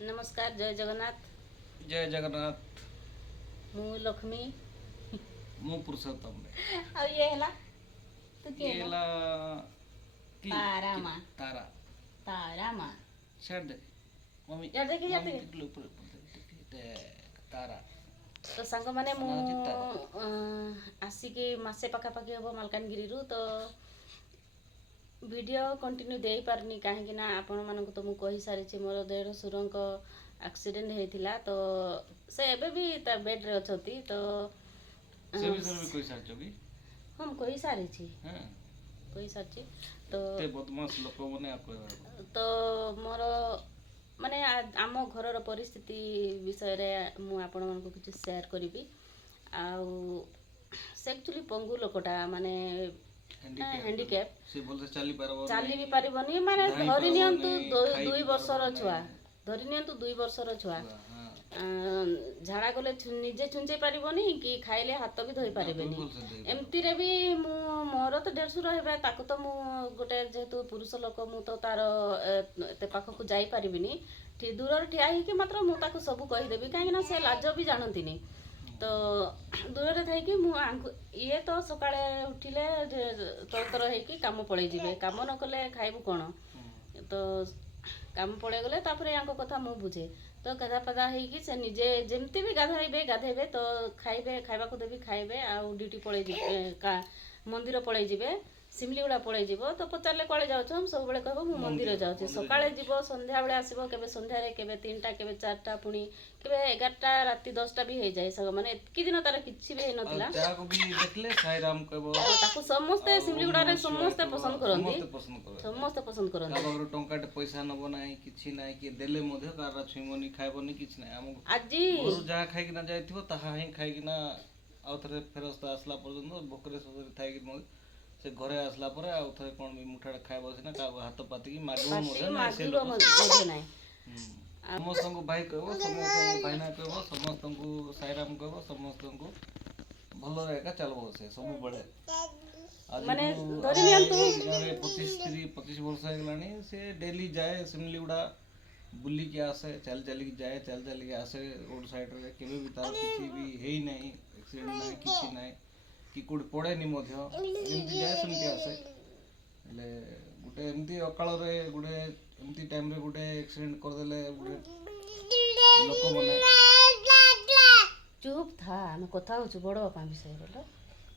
नमस्कार जय जगन्नाथ। जय जगन्नाथ। मु लक्ष्मी मु पुरुषोत्तम रे आ ये हला तू के ये ना ला की तारा की माँ तारा तारा माँ छेड़ दे मम्मी यार देखिए मम्मी जाते टिकलो ऊपर ऊपर देख तारा तो सांग माने मु मना होची तारा आसिकी मासे पाखापाखि हम मालकानगिरी तो भिडियो कंटिन्यू दे पारनी कहीं आपण मानक तो मु कही सारी मोर देढ़शुर एक्सीडेंट होता तो से एबे भी ता बेड रे अछती तो से भी कोई साचो भी हम कही सारी हां कही सारी तो ते बदमाश लोक मने आ कहबा तो मोर माने आम घर परिस्थिति विषय रे मु आपण मानक किछ शेयर करी आउ से एक्चुअली पंगु लोकटा माने हैंडीकैप से बोलते चली भी पारबनी माने धरी नियंतु 2 वर्षर छुआ धरी नियंतु 2 वर्षर छुआ झाड़ा गले निजे छुंचे पारबनी कि खाइले हाथ भी धोई पारबेनी एमती रे भी मु मोर तो डेढ़शुर हेबा ताको तो मु गोटे जेहेतु पुरुष लोक मु तो तार एते पाखक जाई पारबिनी दूर ठिया ही मात्र मु ताको सब कही देबी काहे से लाज भी जानतीनी तो दूर थी ये तो सकाଳେ उठिले तौतर होगी कम पलि जाए कम न कले खाइबू कौन तो कम पलि गले या कथा मु बुझे तो गाधा पाधा होगी से निजे जमती भी गाधेबे तो खाइबे खाइबा को देवी खाइबे आउ ड्यूटी पलि मंदिर पलि जाए सिमलीगुड़ा पलि जीव तो पचारे कड़े जाऊँ हम सब बेले कह मंदिर जाऊँ सकाळे जीव संध्या बेले आसब के संध्यार के 3टा के 4टा पुणी के 11टा राति 10टा भी हो जाए माने एतकी दिन तार किसी भी नथिला जाको भी देखले साई राम कहबो ताको समस्त सिमलीगुड़ा रे समस्त पसंद करंती समस्त पसंद करंती काबरो टंकाटे पैसा नबो नाही किछि नाही कि देले मध्य कार छुइमनी खाइबनी किछि नाही हम आजी गुरु जहा खाइ कि ना जाइथिबो ताहा ही खाइ कि ना आउथरे फेरस्ता आसला पर्यंत भोकरे ससरी थाइ कि से घरे आसला परे आउ थरे कोन भी मुठाडा खाइ बसिना का हाथ पाती कि मागो मजे नाही से नाही समस्त को भाई कहबो समस्त को भाई ना कहबो समस्त को साईराम कहबो समस्त को भलो रहेगा चलबो से सब बड़े माने धरि नियंतु 25 वर्ष हो गलानी से डेली जाए सिमलीगुड़ा बुली के आसे चल के जाए चल के आसे रोड साइड रे केबे भी तार किछि भी हेई नाही एक्सीडेंट नाही किछि नाही कि कोड पड़े नि मध्य एमती जाए सुनते आसे ले गुटे एमती अकाल रे गुटे एमती टाइम रे गुटे एक्सीडेंट कर देले गुटे लोक मने चुप था हम कथा होछु बड़ बापा विषय रे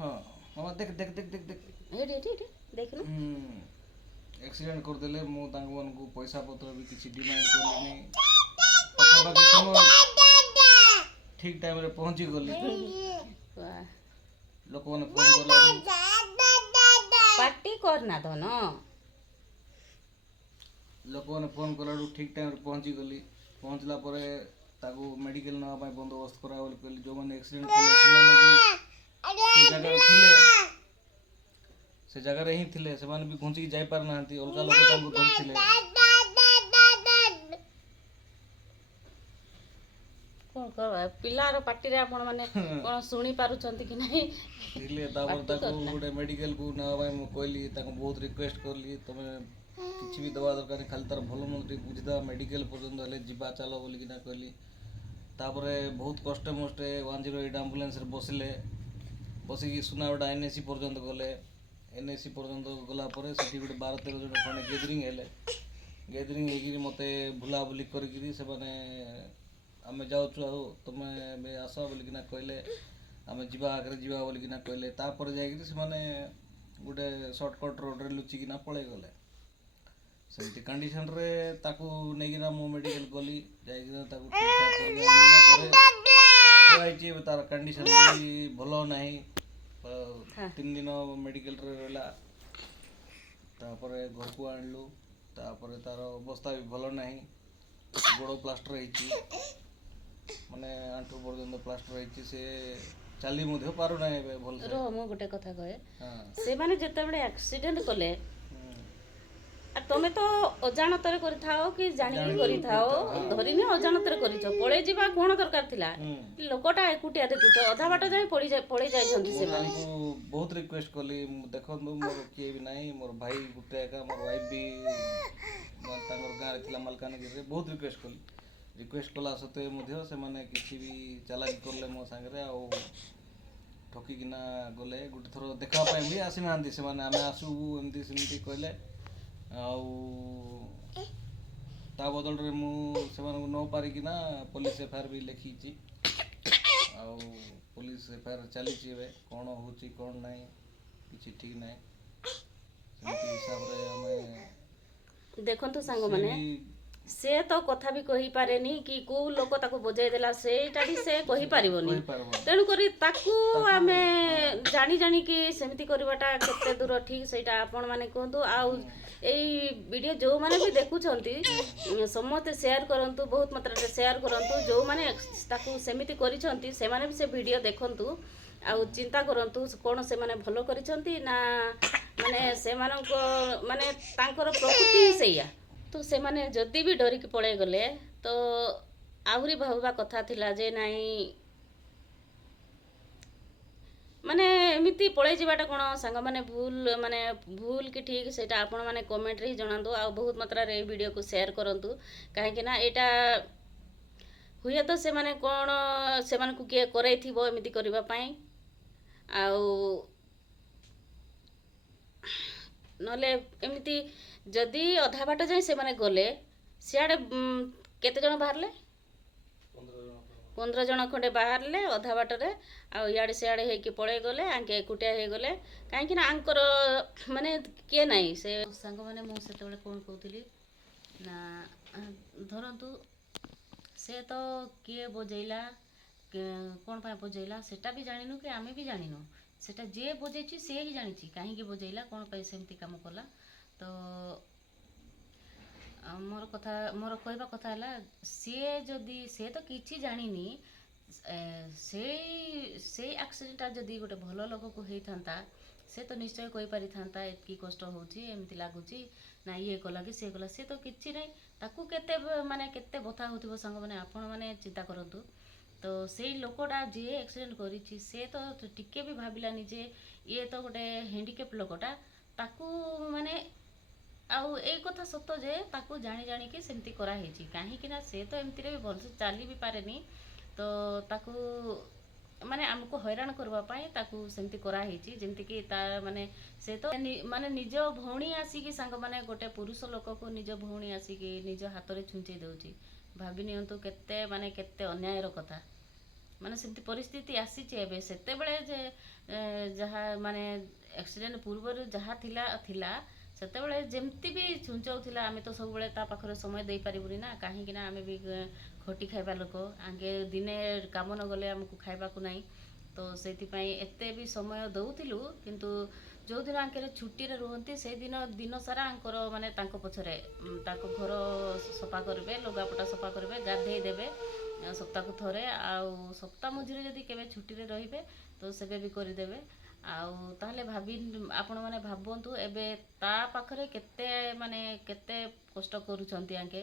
हां मामा देख देख देख देख देख एडी देख न एक्सीडेंट कर देले मु तांग मन को पैसा पत्र भी किछि डिमांड करले नै पक्का समय ठीक टाइम रे पहुंची गली लोक माने फोन करला पार्टी करना धन लोक माने फोन करला ठीक टाइम रे पहुंची गली पहुंचला परे ताको मेडिकल नवा पाई बंदोबस्त करा बोली कहली जो माने एक्सीडेंट करले से माने भी से जगह थिले से जगह रे ही थिले से माने भी घुंची जाई पार नांती अलगा लोक तांको धरथिले कौन कर पिलार पार्टी रे आपण माने कोन सुनी पारुचंती कि नहीं थिले तापर ताको गुडे मेडिकल को नवा पाई मु कहली ताको बहुत रिक्वेस्ट करली तमे किछि भी दवा दरकार खाली तार भलो मंत्री बुझदा मेडिकल पर्यंत हले जिबा चलो बोली कि ना कहली तापरे बहुत कष्ट मष्टे 108 एम्बुलेंस रे बसिले बसी कि सुनावडा एनएसी पर्यंत गले एनएसी पर्यंत गला परे सेठी गुटे 12 13 जण खणे गैदरिंग हेगिरी मते भुला बुली करगिरी से माने आमे जाउछु आ तमे बे आसा बोली कि ना कहले आमे जिबा आगरे जिबा बोली कि ना कहले तापर जायगिरी से माने गुटे शॉर्टकट रोड रे लुचि कि ना पळे गले सेमती कंडीशन रे ताकू नेगिना मो मेडिकल गली जायगिना ताकू ठीक ठाक कर घरे आइची तार कंडीशन भी भलो नाही 3 दिन मेडिकल रे रहला तापरे घर को आणलु तापरे तार अवस्था भी भलो नाही गोड़ प्लास्टर हेची माने आंठू पर्यंत प्लास्टर हेची से चाली मध्य पारु नाही बे भल से रो मो गोटे कथा कहे से माने जते बडे एक्सीडेंट कले आ तमे तो अजाणतर करिथाओ कि जानिकी करिथाओ धरिने अजाणतर करिछो पळे जिबा कोन दरकार थिला लोकटा एकुटिया देखुछ अधा बाट जाय पड़ी जाय छंती से माने बहुत रिक्वेस्ट कली देखंतु मोर किए भी नाही मोर भाई गुटे का मोर वाइफ भी तांगर गां रे थिला मलकानगिरी रे बहुत रिक्वेस्ट कली ରିକ୍ୱେଷ୍ଟ କଲା ସତ୍ତ୍ୱେ ମଧ୍ୟ ସେମାନେ କିଛି ବି ଚାଲାକି କଲେ ମୋ ସାଙ୍ଗରେ ଆଉ ଠକିକିନା ଗଲେ। ଗୋଟେ ଥର ଦେଖିବା ପାଇଁ ବି ଆସିନାହାନ୍ତି ସେମାନେ, ଆମେ ଆସିବୁ ଏମିତି ସେମିତି କହିଲେ। ଆଉ ତା ବଦଳରେ ମୁଁ ସେମାନଙ୍କୁ ନ ପାରିକିନା ପୋଲିସ ଏଫଆଇଆର ବି ଲେଖିଛି। ଆଉ ପୋଲିସ ଏଫଆଇଆର ଚାଲିଛି ଏବେ, କ'ଣ ହେଉଛି କ'ଣ ନାହିଁ କିଛି ଠିକ୍ ନାହିଁ। ସେମିତି ହିସାବରେ ଆମେ ଦେଖନ୍ତୁ ସେ ସାଙ୍ଗମାନେ, ବି ସେ ତ କଥା ବି କହିପାରେନି କି କୋଉ ଲୋକ ତାକୁ ବଜେଇ ଦେଲା ସେଇଟା ବି ସେ କହିପାରିବନି। କହିପାରିବନି। ତେଣୁକରି ତାକୁ ଆମେ ହଁ। ଜାଣି ଜାଣିକି ସେମିତି କରିବାଟା କେତେ ଦୂର ଠିକ୍ ସେଇଟା ଆପଣମାନେ କୁହନ୍ତୁ। ଆଉ ଏଇ ଭିଡ଼ିଓ ଯେଉଁମାନେ ବି ଦେଖୁଛନ୍ତି ସମସ୍ତେ ସେୟାର କରନ୍ତୁ, ବହୁତ ମାତ୍ରାରେ ସେୟାର କରନ୍ତୁ। ଯେଉଁମାନେ ତାକୁ ସେମିତି କରିଛନ୍ତି ସେମାନେ ବି ସେ ଭିଡ଼ିଓ ଦେଖନ୍ତୁ ଆଉ ଚିନ୍ତା କରନ୍ତୁ କ'ଣ ସେମାନେ ଭଲ କରିଛନ୍ତି ନା ମାନେ ସେମାନଙ୍କ ମାନେ ତାଙ୍କର ପ୍ରକୃତି ହିଁ ସେଇଆ। ତ ସେମାନେ ଯଦି ବି ଡରିକି ପଳେଇ ଗଲେ ତ ଆହୁରି ଭାବିବା କଥା ଥିଲା ଯେ ନାଇଁ ମାନେ ଏମିତି ପଳେଇ ଯିବାଟା କ'ଣ ସାଙ୍ଗମାନେ ଭୁଲ କି ଠିକ୍ ସେଇଟା ଆପଣମାନେ କମେଣ୍ଟରେ ହିଁ ଜଣାନ୍ତୁ। ଆଉ ବହୁତ ମାତ୍ରାରେ ଏଇ ଭିଡ଼ିଓକୁ ସେୟାର କରନ୍ତୁ, କାହିଁକି ନା ଏଇଟା ହୁଏତ ସେମାନେ କ'ଣ ସେମାନଙ୍କୁ କିଏ କରାଇଥିବ ଏମିତି କରିବା ପାଇଁ। ଆଉ ନହେଲେ ଏମିତି ଯଦି ଅଧା ବାଟ ଯାଇ ସେମାନେ ଗଲେ ସିଆଡ଼େ କେତେ ଜଣ ବାହାରିଲେ? 15 ଜଣ ଖଣ୍ଡେ ବାହାରିଲେ ଅଧା ବାଟରେ, ଆଉ ଇଆଡ଼େ ସିଆଡ଼େ ହେଇକି ପଳେଇ ଗଲେ, ଆଙ୍କେ ଏକୁଟିଆ ହେଇଗଲେ। କାହିଁକି ନା ଆଙ୍କର ମାନେ କିଏ ନାହିଁ। ସେ ସାଙ୍ଗମାନେ ମୁଁ ସେତେବେଳେ କ'ଣ କହୁଥିଲି ନା ଧରନ୍ତୁ ସେ ତ କିଏ ବଜେଇଲା କ'ଣ ପାଇଁ ବଜେଇଲା ସେଟା ବି ଜାଣିନୁ କି ଆମେ ବି ଜାଣିନୁ। ସେଟା ଯିଏ ବଜେଇଛି ସିଏ ହିଁ ଜାଣିଛି କାହିଁକି ବଜେଇଲା, କ'ଣ ପାଇଁ ସେମିତି କାମ କଲା। ତ ମୋର କହିବା କଥା ହେଲା ସିଏ ତ କିଛି ଜାଣିନି, ସେଇ ଆକ୍ସିଡେଣ୍ଟଟା ଯଦି ଗୋଟେ ଭଲ ଲୋକକୁ ହେଇଥାନ୍ତା ସେ ତ ନିଶ୍ଚୟ କହିପାରିଥାନ୍ତା ଏତିକି କଷ୍ଟ ହେଉଛି, ଏମିତି ଲାଗୁଛି, ନା ଇଏ କଲା କି ସିଏ କଲା। ସେ ତ କିଛି ନାହିଁ, ତାକୁ କେତେ ବଥା ହେଉଥିବ ସାଙ୍ଗମାନେ ଆପଣମାନେ ଚିନ୍ତା କରନ୍ତୁ। ତ ସେଇ ଲୋକଟା ଯିଏ ଆକ୍ସିଡେଣ୍ଟ କରିଛି ସେ ତ ଟିକେ ବି ଭାବିଲାନି ଯେ ଇଏ ତ ଗୋଟେ ହ୍ୟାଣ୍ଡିକ୍ୟାପ୍ ଲୋକଟା, ତାକୁ ମାନେ ଆଉ ଏଇ କଥା ସତ ଯେ ତାକୁ ଜାଣି ଜାଣିକି ସେମିତି କରାହେଇଛି। କାହିଁକି ନା ସେ ତ ଏମିତିରେ ବି ଭଲସେ ଚାଲି ବି ପାରେନି, ତ ତାକୁ ମାନେ ଆମକୁ ହଇରାଣ କରିବା ପାଇଁ ତାକୁ ସେମିତି କରାହେଇଛି। ଯେମିତିକି ତା ସେ ତ ନିଜ ଭଉଣୀ ଆସିକି ସାଙ୍ଗମାନେ ଗୋଟେ ପୁରୁଷ ଲୋକକୁ ନିଜ ଭଉଣୀ ଆସିକି ନିଜ ହାତରେ ଛୁଞ୍ଚେଇ ଦେଉଛି। ଭାବି ନିଅନ୍ତୁ କେତେ କେତେ ଅନ୍ୟାୟର କଥା। ସେମିତି ପରିସ୍ଥିତି ଆସିଛି ଏବେ। ସେତେବେଳେ ଯେ ଯାହା ଆକ୍ସିଡେଣ୍ଟ ପୂର୍ବରୁ ଯାହା ଥିଲା ସେତେବେଳେ ଯେମିତି ବି ଛୁଞ୍ଚାଉଥିଲା, ଆମେ ତ ସବୁବେଳେ ତା ପାଖରେ ସମୟ ଦେଇପାରିବୁନି ନା, କାହିଁକି ନା ଆମେ ବି ଖଟି ଖାଇବା ଲୋକ, ଆଗେ ଦିନେ କାମ ନ ଗଲେ ଆମକୁ ଖାଇବାକୁ ନାହିଁ। ତ ସେଇଥିପାଇଁ ଏତେ ବି ସମୟ ଦେଉଥିଲୁ, କିନ୍ତୁ ଯେଉଁଦିନ ଆଙ୍କର ଛୁଟିରେ ରୁହନ୍ତି ଦିନ ସାରା ଆଙ୍କର ତାଙ୍କ ପଛରେ ତାଙ୍କ ଘର ସଫା କରିବେ, ଲୁଗାପଟା ସଫା କରିବେ, ଗାଧେଇ ଦେବେ ସପ୍ତାହକୁ ଥରେ। ଆଉ ସପ୍ତାହ ମଝିରେ ଯଦି କେବେ ଛୁଟିରେ ରହିବେ ତ ସେବେ ବି କରିଦେବେ। ଆଉ ତାହେଲେ ଆପଣମାନେ ଭାବନ୍ତୁ ଏବେ ତା ପାଖରେ କେତେ କେତେ କଷ୍ଟ କରୁଛନ୍ତି ଆଙ୍କେ,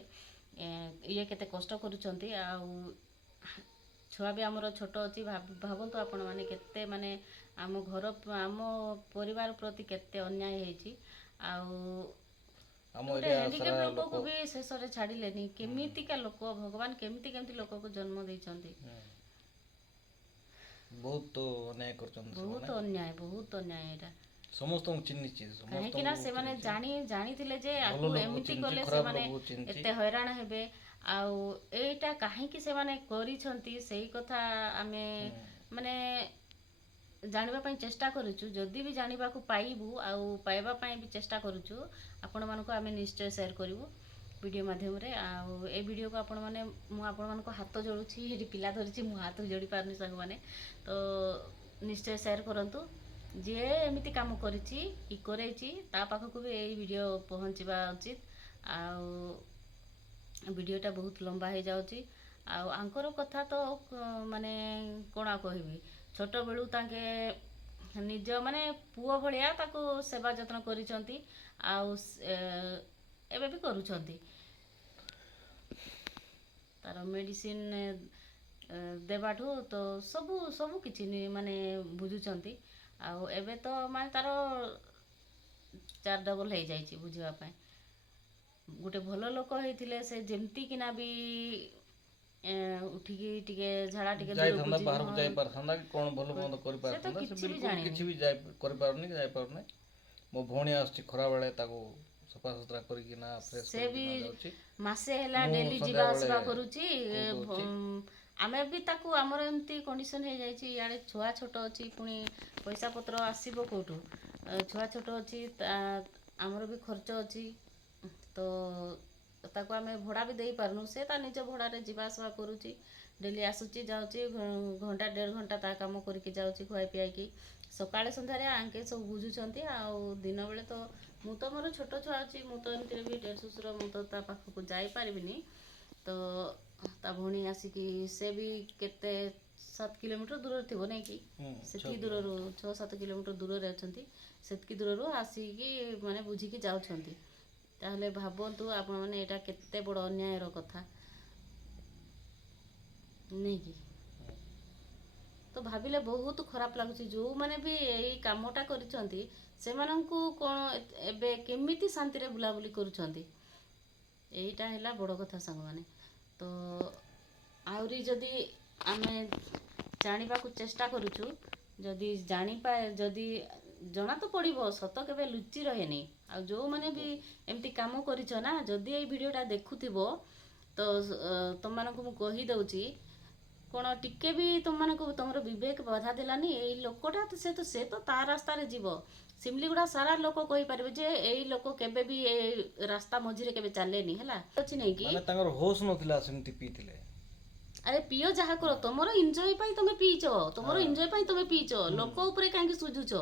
ଇଏ କେତେ କଷ୍ଟ କରୁଛନ୍ତି। ଆଉ ଛୁଆ ବି ଆମର ଛୋଟ ଅଛି। ଭାବନ୍ତୁ ଆପଣମାନେ କେତେ ଆମ ପରିବାର ପ୍ରତି କେତେ ଅନ୍ୟାୟ ହେଇଛି। ଆଉ ଗୋଟେ ହ୍ୟାଣ୍ଡିକ୍ୟାପ୍ ଲୋକକୁ ବି ଶେଷରେ ଛାଡ଼ିଲେନି। କେମିତିକା ଲୋକ ଭଗବାନ କେମିତି ଲୋକକୁ ଜନ୍ମ ଦେଇଛନ୍ତି। ବହୁତ ଅନ୍ୟାୟ କରୁଛନ୍ତି, ବହୁତ ଅନ୍ୟାୟ ଏଇଟା। ସମସ୍ତଙ୍କୁ ଚିହ୍ନିଛି, କାହିଁକି ନା ସେମାନେ ଜାଣିଥିଲେ ଯେ ଆକୁ ଏମିତି କଲେ ସେମାନେ ଏତେ ହଇରାଣ ହେବେ। ଆଉ ଏଇଟା କାହିଁକି ସେମାନେ କରିଛନ୍ତି ସେଇ କଥା ଆମେ ଜାଣିବା ପାଇଁ ଚେଷ୍ଟା କରୁଛୁ। ଯଦି ବି ଜାଣିବାକୁ ପାଇବୁ ଆଉ ପାଇବା ପାଇଁ ବି ଚେଷ୍ଟା କରୁଛୁ, ଆପଣମାନଙ୍କୁ ଆମେ ନିଶ୍ଚୟ ସେୟାର କରିବୁ ଭିଡ଼ିଓ ମାଧ୍ୟମରେ। ଆଉ ଏ ଭିଡ଼ିଓକୁ ମୁଁ ଆପଣମାନଙ୍କୁ ହାତ ଯୋଡ଼ୁଛି, ଏଠି ପିଲା ଧରିଛି, ମୁଁ ହାତ ଯୋଡ଼ି ପାରୁନି ସାଙ୍ଗମାନେ। ତ ନିଶ୍ଚୟ ସେୟାର କରନ୍ତୁ। ଯିଏ ଏମିତି କାମ କରିଛି କି କରେଇଛି ତା ପାଖକୁ ବି ଏଇ ଭିଡ଼ିଓ ପହଞ୍ଚିବା ଉଚିତ। ଆଉ ଭିଡ଼ିଓଟା ବହୁତ ଲମ୍ବା ହେଇଯାଉଛି। ଆଉ ଆଙ୍କର କଥା ତ କ'ଣ ଆଉ କହିବି। ଛୋଟବେଳୁ ତାଙ୍କେ ନିଜ ପୁଅ ଭଳିଆ ତାକୁ ସେବା ଯତ୍ନ କରିଛନ୍ତି, ଆଉ ଏବେ ବି କରୁଛନ୍ତି। ତାର ମେଡ଼ିସିନ ଦେବାଠୁ ତ ସବୁ କିଛି ବୁଝୁଛନ୍ତି। ଆଉ ଏବେ ତ ତାର 4 ଡବଲ ହେଇଯାଇଛି ବୁଝିବା ପାଇଁ। ଗୋଟେ ଭଲ ଲୋକ ହେଇଥିଲେ ସେ ଯେମିତି କିନା ବି ଉଠିକି ଟିକେ ଝାଡ଼ା ଟିକେ ଯାଇଥାନ୍ତା ଦୂରକୁ ବାହାରକୁ ଯାଇପାରିଥାନ୍ତା କି କ'ଣ ଭଲ ମନ୍ଦ କରିପାରିଥାନ୍ତା ସେ ବିଲକୁଲ କିଛି ବି କରିପାରୁନି କି ଯାଇପାରୁନି। ମୋ ଭଉଣୀ ଆସୁଛି ଖରାବେଳେ ତାକୁ ସଫାସୁତୁରା କରିକିନା ଫ୍ରେଶ୍ ସେ ବି କରିକିନା ଯାଉଛି। ମାସେ ହେଲା ମୁଁ ଡେଲି ଯିବା ସନ୍ଧ୍ୟାବେଳେ ଆସିବା କରୁଛି। କହୁଛି। ଆମେ ବି ତାକୁ ଆମର ଏମିତି କଣ୍ଡିସନ୍ ହେଇଯାଇଛି, ଇଆଡ଼େ ଛୁଆ ଛୋଟ ଅଛି, ପୁଣି ପଇସା ପତ୍ର ଆସିବ କେଉଁଠୁ? ଛୁଆ ଛୋଟ ଅଛି, ଆମର ବି ଖର୍ଚ୍ଚ ଅଛି, ତ ତାକୁ ଆମେ ଭଡ଼ା ବି ଦେଇପାରୁନୁ। ସେ ତା ନିଜ ଭଡ଼ାରେ ଯିବା ଆସିବା କରୁଛି, ଡେଲି ଆସୁଛି ଯାଉଛି, ଘଣ୍ଟା 1.5 ଘଣ୍ଟା ତା କାମ କରିକି ଯାଉଛି ଖୁଆଇ ପିଆଇକି। ସକାଳେ ସନ୍ଧ୍ୟାରେ ଆଙ୍କେ ସବୁ ବୁଝୁଛନ୍ତି। ଆଉ ଦିନବେଳେ ତ ମୁଁ ତ ମୋର ଛୋଟ ଛୁଆ ଅଛି, ମୁଁ ତ ଏମିତିରେ ବି ଦେଢ଼ ଶ୍ୱଶୁର, ମୁଁ ତ ତା ପାଖକୁ ଯାଇପାରିବିନି। ତ ତା ଭଉଣୀ ଆସିକି ସେ ବି କେତେ 7 କିଲୋମିଟର ଦୂରରେ ଥିବ ନାଇଁ କି? ସେତିକି ଦୂରରୁ 6-7 କିଲୋମିଟର ଦୂରରେ ଅଛନ୍ତି। ସେତିକି ଦୂରରୁ ଆସିକି ମାନେ ବୁଝିକି ଯାଉଛନ୍ତି। ତାହେଲେ ଭାବନ୍ତୁ ଆପଣମାନେ ଏଇଟା କେତେ ବଡ଼ ଅନ୍ୟାୟର କଥା ନେଇକି। ତ ଭାବିଲେ ବହୁତ ଖରାପ ଲାଗୁଛି। ଯେଉଁମାନେ ବି ଏଇ କାମଟା କରିଛନ୍ତି ସେମାନଙ୍କୁ କ'ଣ ଏବେ କେମିତି ଶାନ୍ତିରେ ବୁଲାବୁଲି କରୁଛନ୍ତି, ଏଇଟା ହେଲା ବଡ଼ କଥା ସାଙ୍ଗମାନେ। ତ ଆହୁରି ଯଦି ଆମେ ଜାଣିବାକୁ ଚେଷ୍ଟା କରୁଛୁ, ଯଦି ଯଦି ଜଣା ତ ପଡ଼ିବ, ସତ କେବେ ଲୁଚି ରହେନି। ଆଉ ଯେଉଁମାନେ ବି ଏମିତି କାମ କରିଛ ନା, ଯଦି ଏଇ ଭିଡ଼ିଓଟା ଦେଖୁଥିବ ତ ତମମାନଙ୍କୁ ମୁଁ କହିଦେଉଛି, କ'ଣ ଟିକେ ବି ତମର ବିବେକ ବାଧା ଦେଲାନି? ଏଇ ଲୋକଟା ସେ ତ ତା ରାସ୍ତାରେ ଯିବ। ସିମଲିଗୁଡ଼ା ସାରା ଲୋକ କହିପାରିବେ ଯେ ଏଇ ଲୋକ କେବେ ବି ଏ ରାସ୍ତା ମଝିରେ କେବେ ଚାଲେନି, ହେଲା ଅଛି ନାଇଁ କି? ମାନେ ତାଙ୍କର ହୋସ୍ ନଥିଲା, ସେମିତି ପିଇଥିଲେ। ଆରେ ପିଅ ଯାହା କର, ତମର ଏନ୍ଜୟ ପାଇଁ ତମେ ପିଇଛ, ତମର ଏନ୍ଜୟ ପାଇଁ ତମେ ପିଇଛ, ଲୋକ ଉପରେ କାହିଁକି ସୁଝୁଛ?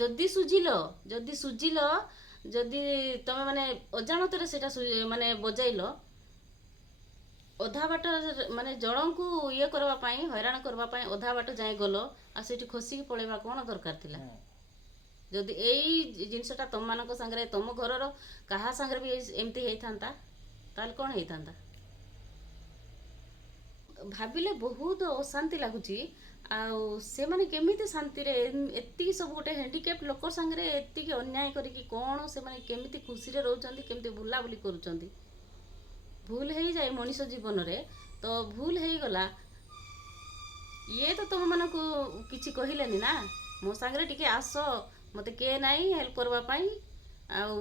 ଯଦି ସୁଝିଲ, ଯଦି ତମେ ମାନେ ଅଜାଣତରେ ସେଟା ମାନେ ବଜାଇଲ, ଅଧା ବାଟ ମାନେ ଜଣଙ୍କୁ ଇଏ କରିବା ପାଇଁ, ହଇରାଣ କରିବା ପାଇଁ ଅଧା ବାଟ ଯାଏ ଗଲ, ଆଉ ସେଠି ଖସିକି ପଳେଇବା କ'ଣ ଦରକାର ଥିଲା? ଯଦି ଏଇ ଜିନିଷଟା ତମମାନଙ୍କ ସାଙ୍ଗରେ, ତମ ଘରର କାହା ସାଙ୍ଗରେ ବି ଏମିତି ହେଇଥାନ୍ତା, ତାହେଲେ କ'ଣ ହେଇଥାନ୍ତା? ଭାବିଲେ ବହୁତ ଅଶାନ୍ତି ଲାଗୁଛି। ଆଉ ସେମାନେ କେମିତି ଶାନ୍ତିରେ ଏତିକି ସବୁ ଗୋଟେ ହ୍ୟାଣ୍ଡିକ୍ୟାପ୍ଟ ଲୋକ ସାଙ୍ଗରେ ଏତିକି ଅନ୍ୟାୟ କରିକି କ'ଣ ସେମାନେ କେମିତି ଖୁସିରେ ରହୁଛନ୍ତି, କେମିତି ବୁଲାବୁଲି କରୁଛନ୍ତି? ଭୁଲ ହେଇଯାଏ ମଣିଷ ଜୀବନରେ, ତ ଭୁଲ ହେଇଗଲା, ଇଏ ତ ତମମାନଙ୍କୁ କିଛି କହିଲେନି ନା, ମୋ ସାଙ୍ଗରେ ଟିକେ ଆସ, ମୋତେ କିଏ ନାହିଁ ହେଲ୍ପ କରିବା ପାଇଁ, ଆଉ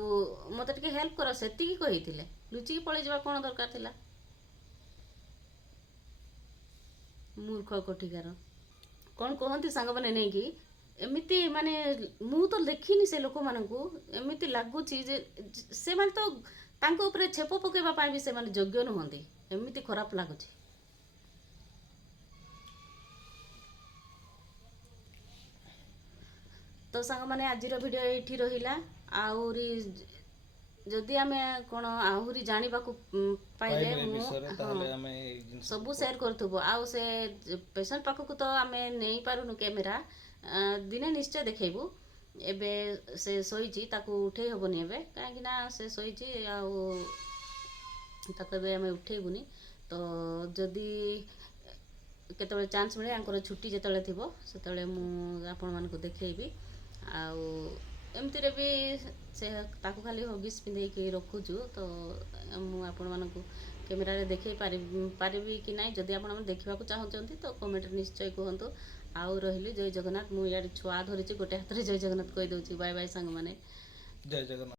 ମୋତେ ଟିକେ ହେଲ୍ପ କର, ସେତିକି କହିଥିଲେ। ଲୁଚିକି ପଳେଇଯିବା କ'ଣ ଦରକାର ଥିଲା? ମୂର୍ଖ କୋଠିକାର। କ'ଣ କହନ୍ତି ସାଙ୍ଗମାନେ ନେଇକି, ଏମିତି ମାନେ ମୁଁ ତ ଦେଖିନି ସେ ଲୋକମାନଙ୍କୁ, ଏମିତି ଲାଗୁଛି ଯେ ସେମାନେ ତ ତାଙ୍କ ଉପରେ ଛେପ ପକାଇବା ପାଇଁ ବି ସେମାନେ ଯୋଗ୍ୟ ନୁହନ୍ତି, ଏମିତି ଖରାପ ଲାଗୁଛି। ତ ସାଙ୍ଗମାନେ ଆଜିର ଭିଡ଼ିଓ ଏଇଠି ରହିଲା। ଆହୁରି ଯଦି ଆମେ କ'ଣ ଆହୁରି ଜାଣିବାକୁ ପାଇଲେ ସବୁ ସେୟାର କରୁଥିବୁ। ଆଉ ସେ ପେସେଣ୍ଟ ପାଖକୁ ତ ଆମେ ନେଇପାରୁନୁ କ୍ୟାମେରା, ଦିନେ ନିଶ୍ଚୟ ଦେଖେଇବୁ। ଏବେ ସେ ଶୋଇଛି, ତାକୁ ଉଠେଇ ହେବନି ଏବେ, କାହିଁକିନା ସେ ଶୋଇଛି, ଆଉ ତାକୁ ଏବେ ଆମେ ଉଠେଇବୁନି। ତ ଯଦି କେତେବେଳେ ଚାନ୍ସ ମିଳେ, ଆଙ୍କର ଛୁଟି ଯେତେବେଳେ ଥିବ, ସେତେବେଳେ ମୁଁ ଆପଣମାନଙ୍କୁ ଦେଖେଇବି। ଆଉ ଏମିତିରେ ବି ସେ ତାକୁ ଖାଲି ହଗିସ୍ ପିନ୍ଧେଇକି ରଖୁଛୁ, ତ ମୁଁ ଆପଣମାନଙ୍କୁ କ୍ୟାମେରାରେ ଦେଖେଇ ପାରିବି କି ନାହିଁ, ଯଦି ଆପଣମାନେ ଦେଖିବାକୁ ଚାହୁଁଛନ୍ତି ତ କମେଣ୍ଟରେ ନିଶ୍ଚୟ କୁହନ୍ତୁ। ଆଉ ରହିଲି, ଜୟ ଜଗନ୍ନାଥ। ମୁଁ ଇଆଡ଼େ ଛୁଆ ଧରିଛି, ଗୋଟେ ହାତରେ ଜୟ ଜଗନ୍ନାଥ କହିଦେଉଛି। ବାଏ ବାଏ ସାଙ୍ଗମାନେ, ଜୟ ଜଗନ୍ନାଥ।